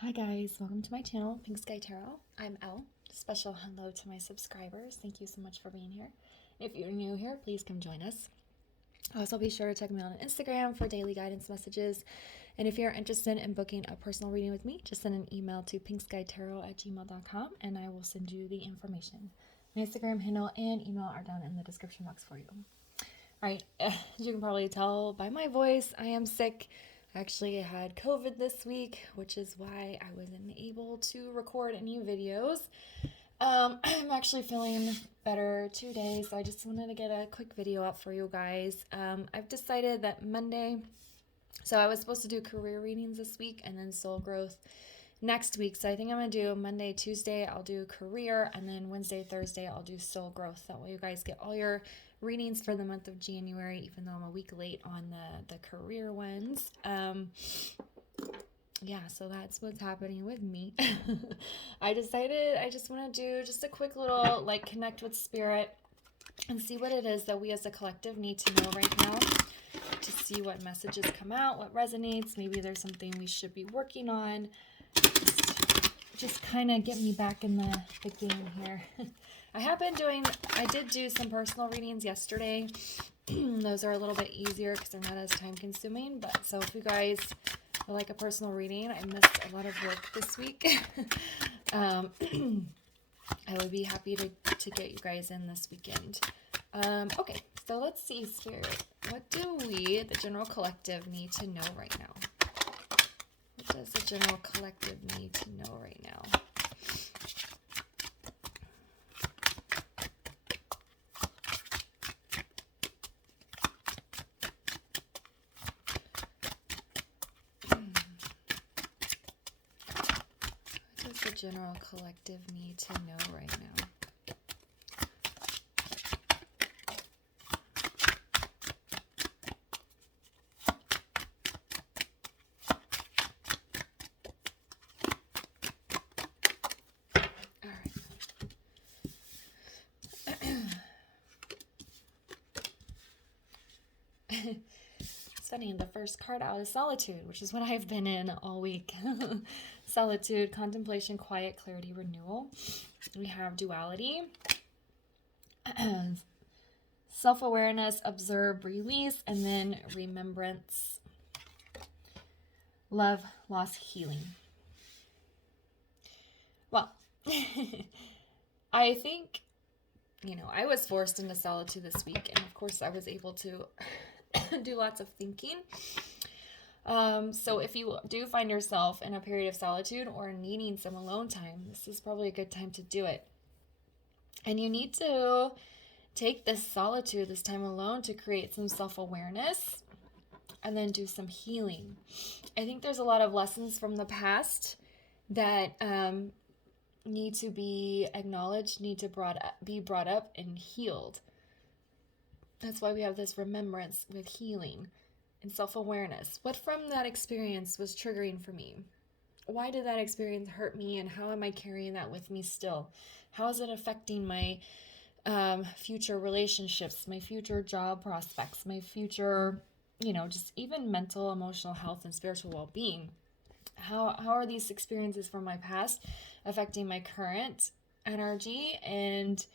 Hi guys, welcome to my channel, Pink Sky Tarot. I'm Elle. Special hello to my subscribers. Thank you so much for being here. If you're new here, please come join us. Also, be sure to check me out on Instagram for daily guidance messages. And if you're interested in booking a personal reading with me, just send an email to pinkskytarot@gmail.com and I will send you the information. My Instagram handle and email are down in the description box for you. All right, as you can probably tell by my voice, I am sick. Actually, I had COVID this week, which is why I wasn't able to record any videos. I'm actually feeling better today, so I just wanted to get a quick video up for you guys. I've decided that Monday, so I was supposed to do career readings this week and then soul growth next week. So I think I'm going to do Monday, Tuesday, I'll do career, and then Wednesday, Thursday, I'll do soul growth. That way you guys get all your readings for the month of January, even though I'm a week late on the career ones. Yeah, so that's what's happening with me. I decided I just want to do just a quick little connect with spirit and see what it is that we as a collective need to know right now, to see what messages come out, what resonates. Maybe there's something we should be working on. Just kind of get me back in the game here. I did do some personal readings yesterday. Those are a little bit easier because they're not as time consuming. But so if you guys would like a personal reading, I missed a lot of work this week. I would be happy to get you guys in this weekend. Okay, so let's see, Spirit. What do we, the general collective, need to know right now? What does the general collective need to know right now? What does the general collective need to know right now? It's funny, the first card out is solitude, which is what I've been in all week. Solitude, contemplation, quiet, clarity, renewal. We have duality, self-awareness, observe, release, and then remembrance, love, loss, healing. Well, I think, I was forced into solitude this week, and of course I was able to do lots of thinking. So if you do find yourself in a period of solitude or needing some alone time, this is probably a good time to do it. And you need to take this solitude, this time alone, to create some self-awareness and then do some healing. I think there's a lot of lessons from the past that need to be acknowledged, need to be brought up and healed. That's why we have this remembrance with healing and self-awareness. What from that experience was triggering for me? Why did that experience hurt me, and how am I carrying that with me still? How is it affecting my future relationships, my future job prospects, my future, just even mental, emotional health and spiritual well-being? How are these experiences from my past affecting my current energy and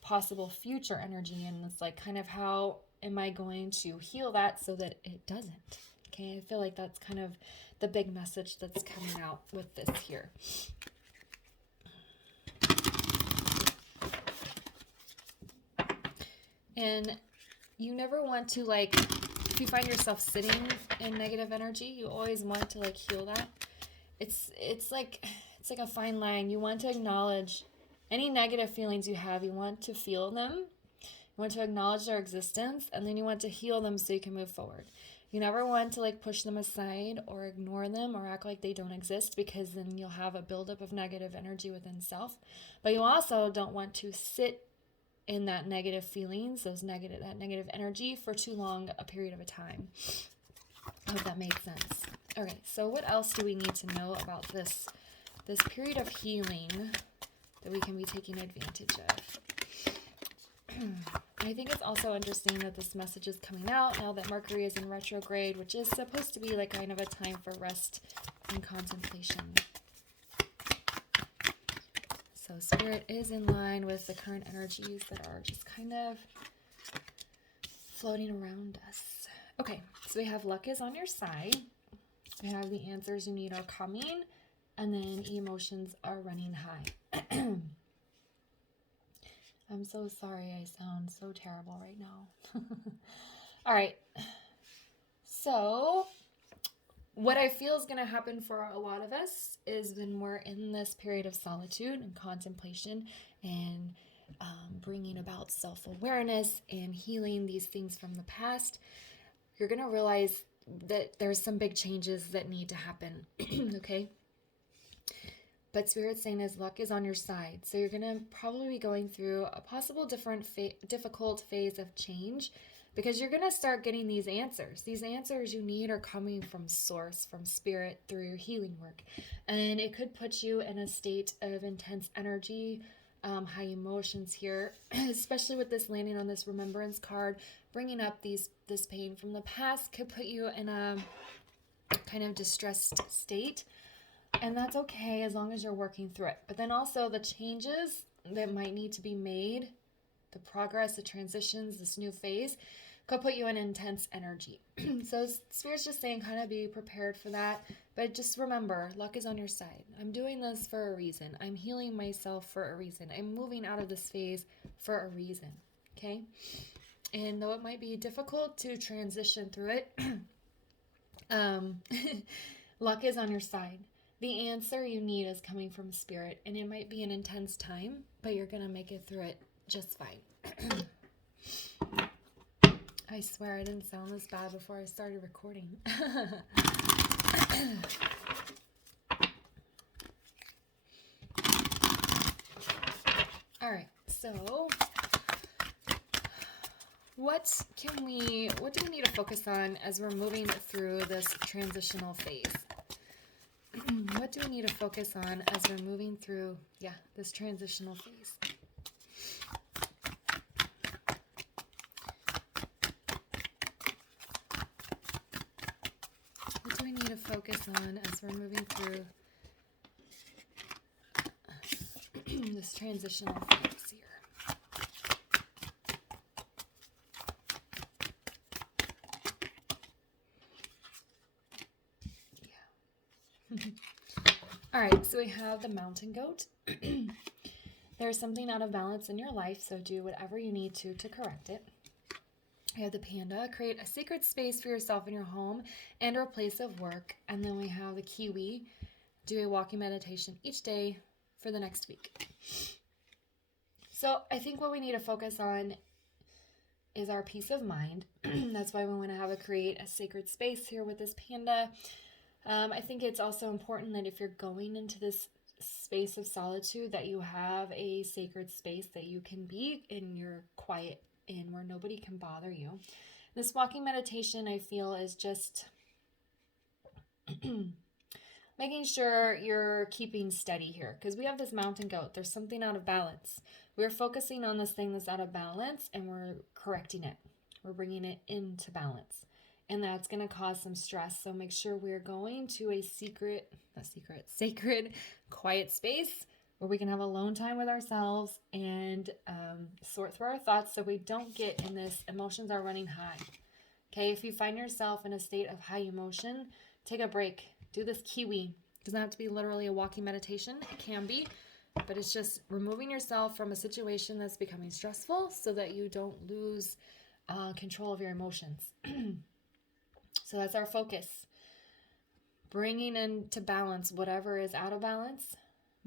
possible future energy? And it's kind of, how am I going to heal that so that it doesn't? Okay, I feel like that's kind of the big message that's coming out with this here. And you never want to, if you find yourself sitting in negative energy, you always want to heal that. It's like a fine line. You want to acknowledge any negative feelings you have. You want to feel them. You want to acknowledge their existence, and then you want to heal them so you can move forward. You never want to push them aside or ignore them or act like they don't exist, because then you'll have a buildup of negative energy within self. But you also don't want to sit in that negative feelings, that negative energy for too long a period of a time. I hope that makes sense. Okay, so what else do we need to know about this period of healing that we can be taking advantage of? I think it's also interesting that this message is coming out now that Mercury is in retrograde, which is supposed to be kind of a time for rest and contemplation. So Spirit is in line with the current energies that are just kind of floating around us. Okay, so we have luck is on your side. We have the answers you need are coming, and then emotions are running high. I'm so sorry I sound so terrible right now. All right. So what I feel is going to happen for a lot of us is when we're in this period of solitude and contemplation and bringing about self-awareness and healing these things from the past, you're going to realize that there's some big changes that need to happen. Okay? But Spirit's saying is luck is on your side. So you're going to probably be going through a possible difficult phase of change, because you're going to start getting these answers. These answers you need are coming from Source, from Spirit, through your healing work. And it could put you in a state of intense energy, high emotions here, especially with this landing on this remembrance card. Bringing up this pain from the past could put you in a kind of distressed state. And that's okay as long as you're working through it. But then also the changes that might need to be made, the progress, the transitions, this new phase, could put you in intense energy. So Spirit's just saying kind of be prepared for that. But just remember, luck is on your side. I'm doing this for a reason. I'm healing myself for a reason. I'm moving out of this phase for a reason. Okay? And though it might be difficult to transition through it, luck is on your side. The answer you need is coming from Spirit, and it might be an intense time, but you're going to make it through it just fine. I swear I didn't sound this bad before I started recording. All right, so what do we need to focus on as we're moving through this transitional phase? What do we need to focus on as we're moving through, this transitional phase? What do we need to focus on as we're moving through this transitional phase here? All right, so we have the mountain goat. There's something out of balance in your life, so do whatever you need to correct it. We have the panda. Create a sacred space for yourself in your home and or place of work. And then we have the kiwi. Do a walking meditation each day for the next week. So I think what we need to focus on is our peace of mind. That's why we want to create a sacred space here with this panda. I think it's also important that if you're going into this space of solitude, that you have a sacred space that you can be in your quiet in, where nobody can bother you. This walking meditation, I feel, is just making sure you're keeping steady here, because we have this mountain goat. There's something out of balance. We're focusing on this thing that's out of balance, and we're correcting it. We're bringing it into balance. And that's going to cause some stress. So make sure we're going to a sacred, quiet space where we can have alone time with ourselves and sort through our thoughts so we don't get in this emotions are running high. Okay, if you find yourself in a state of high emotion, take a break. Do this kiwi. It doesn't have to be literally a walking meditation. It can be, but it's just removing yourself from a situation that's becoming stressful so that you don't lose control of your emotions. So that's our focus. Bringing into balance whatever is out of balance,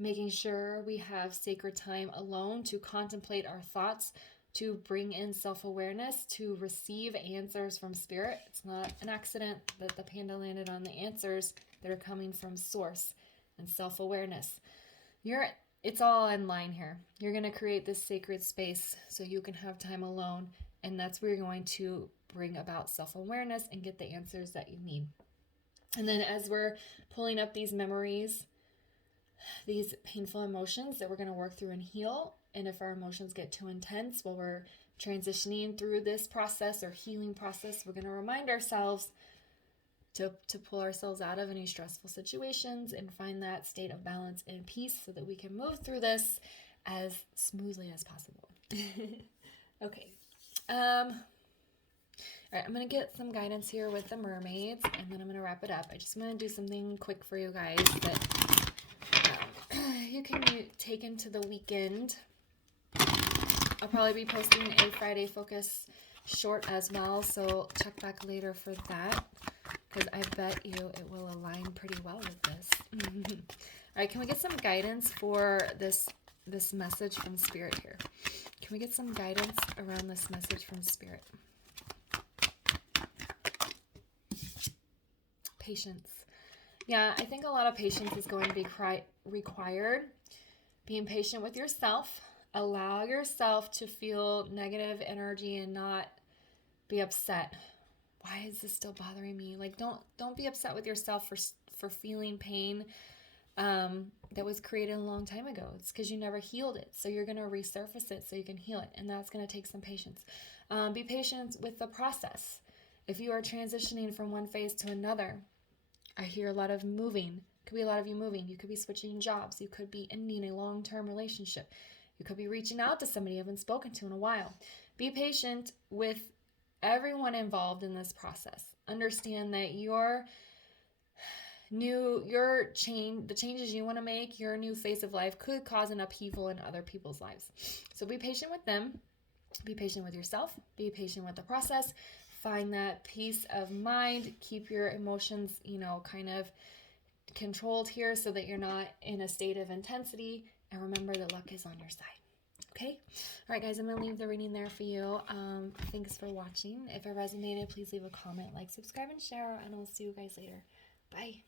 making sure we have sacred time alone to contemplate our thoughts, to bring in self-awareness, to receive answers from Spirit. It's not an accident that the panda landed on the answers that are coming from Source and self-awareness. It's all in line here. You're going to create this sacred space so you can have time alone, and that's where you're going to bring about self-awareness and get the answers that you need. And then as we're pulling up these memories, these painful emotions that we're going to work through and heal, and if our emotions get too intense while we're transitioning through this process or healing process, we're going to remind ourselves to pull ourselves out of any stressful situations and find that state of balance and peace so that we can move through this as smoothly as possible. Okay. All right, I'm going to get some guidance here with the mermaids, and then I'm going to wrap it up. I just want to do something quick for you guys that you can take into the weekend. I'll probably be posting a Friday Focus short as well, so check back later for that, because I bet you it will align pretty well with this. All right, can we get some guidance for this message from Spirit here? Can we get some guidance around this message from Spirit? Patience. Yeah, I think a lot of patience is going to be required. Being patient with yourself. Allow yourself to feel negative energy and not be upset. Why is this still bothering me? Like, don't be upset with yourself for feeling pain that was created a long time ago. It's because you never healed it. So you're going to resurface it so you can heal it. And that's going to take some patience. Be patient with the process. If you are transitioning from one phase to another, I hear a lot of moving. Could be a lot of you moving. You could be switching jobs. You could be ending a long-term relationship. You could be reaching out to somebody you haven't spoken to in a while. Be patient with everyone involved in this process. Understand that the changes you want to make, your new phase of life could cause an upheaval in other people's lives. So be patient with them. Be patient with yourself. Be patient with the process. Find that peace of mind. Keep your emotions, kind of controlled here so that you're not in a state of intensity. And remember that luck is on your side. Okay? All right, guys, I'm going to leave the reading there for you. Thanks for watching. If it resonated, please leave a comment, like, subscribe, and share, and I'll see you guys later. Bye.